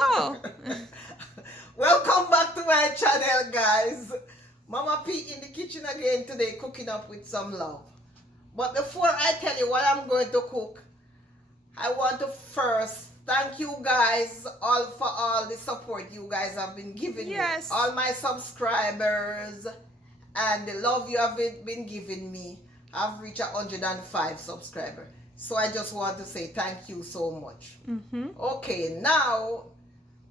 go. Welcome back to my channel, guys. Mama P in the kitchen again today, cooking up with some love. But before I tell you what I'm going to cook, I want to first thank you guys all for all the support you guys have been giving me. All my subscribers and the love you have been giving me. I've reached 105 subscribers. So I just want to say thank you so much. Okay, now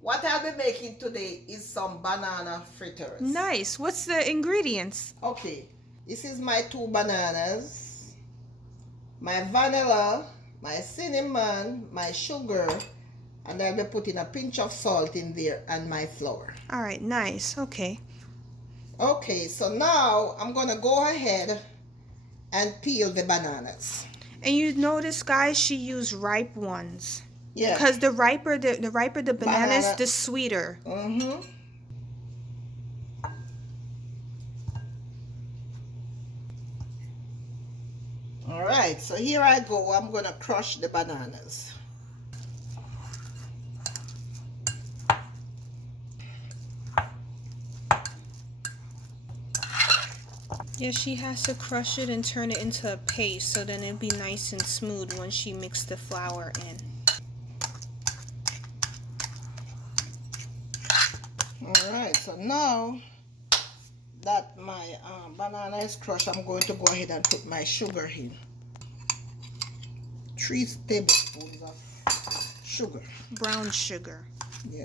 what I'll be making today is some banana fritters. Nice. What's the ingredients? Okay, this is my 2 bananas, my vanilla, my cinnamon, my sugar, and I'll be putting a pinch of salt in there and my flour. All right, nice. Okay. Okay, so now I'm gonna go ahead and peel the bananas. And you notice, guys, she used ripe ones. Yeah. Because the riper the bananas, the sweeter. All right, so here I go. I'm gonna crush the bananas. Yeah, she has to crush it and turn it into a paste so then it'll be nice and smooth when she mixes the flour in. Alright, so now that my banana is crushed, I'm going to go ahead and put my sugar in. 3 tablespoons of sugar. Brown sugar. Yeah.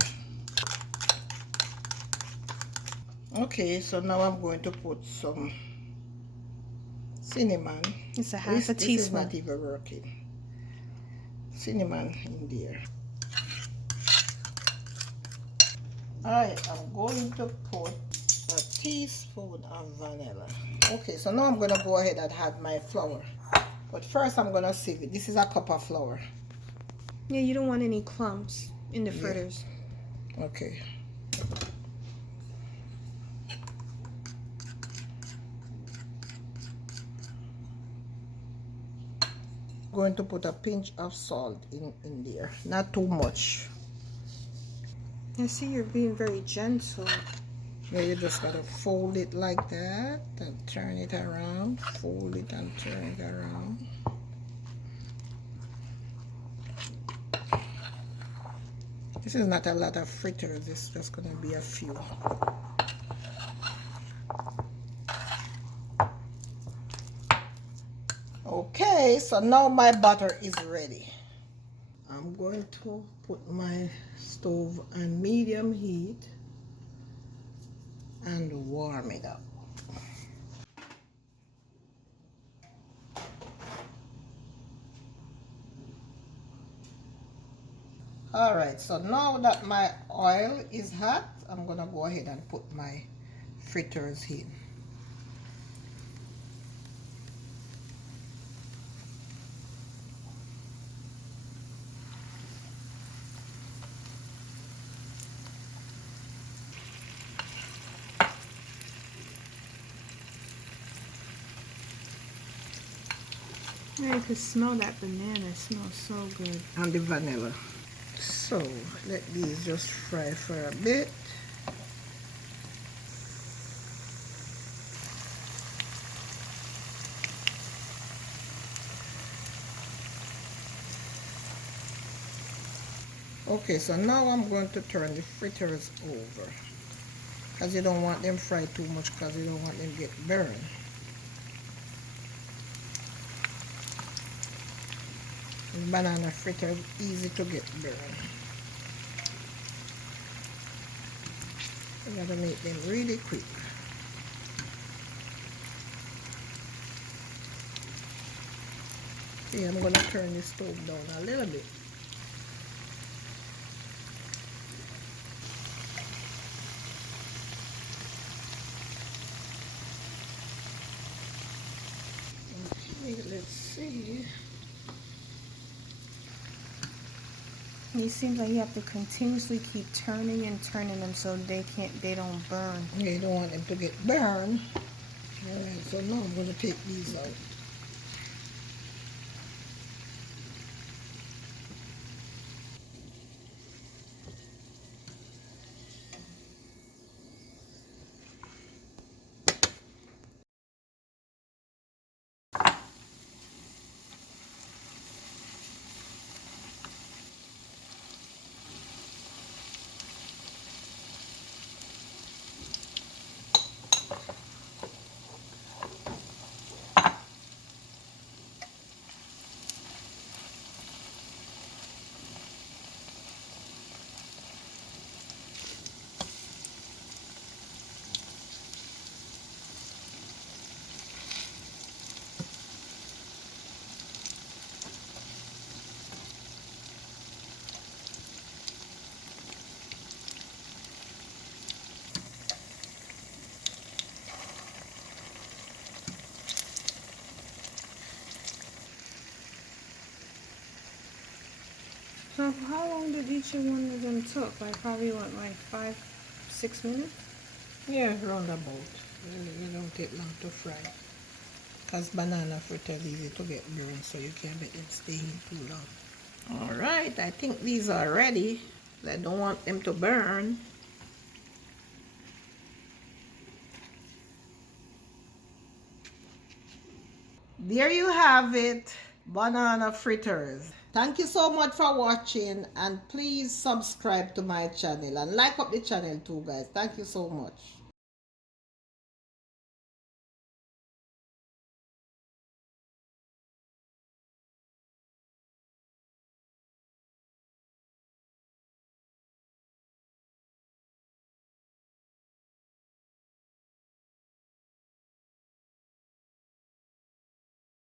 Okay, so now I'm going to put some cinnamon. It's a half a teaspoon. This is not even working. Cinnamon in there. Alright, I'm going to put a teaspoon of vanilla. Okay, so now I'm going to go ahead and add my flour. But first I'm going to sieve it. This is a cup of flour. Yeah, you don't want any clumps in the fritters. Okay. Going to put a pinch of salt in there, not too much. I see you're being very gentle. Yeah, you just gotta fold it like that and turn it around. Fold it and turn it around. This is not a lot of fritters, this is just gonna be a few. Okay, so now my butter is ready. I'm going to put my stove on medium heat and warm it up. Alright, so now that my oil is hot, I'm gonna go ahead and put my fritters in. Yeah, I could smell that banana. It smells so good. And the vanilla. So let these just fry for a bit. Okay, so now I'm going to turn the fritters over, because you don't want them fried too much, because you don't want them to get burned. Banana fritters easy to get burned. You gotta make them really quick. See, I'm gonna turn the stove down a little bit. Okay, let's see. It seems like you have to continuously keep turning and turning them so they don't burn. Yeah, you don't want them to get burned. Alright, so now I'm going to take these out. So how long did each one of them took? Like probably what, like 5, 6 minutes? Yeah, roundabout. You don't take long to fry. Because banana fritters easy to get burned, so you can't let them stay in too long. Alright, I think these are ready. I don't want them to burn. There you have it, banana fritters. Thank you so much for watching, and please subscribe to my channel and like up the channel too, guys. Thank you so much.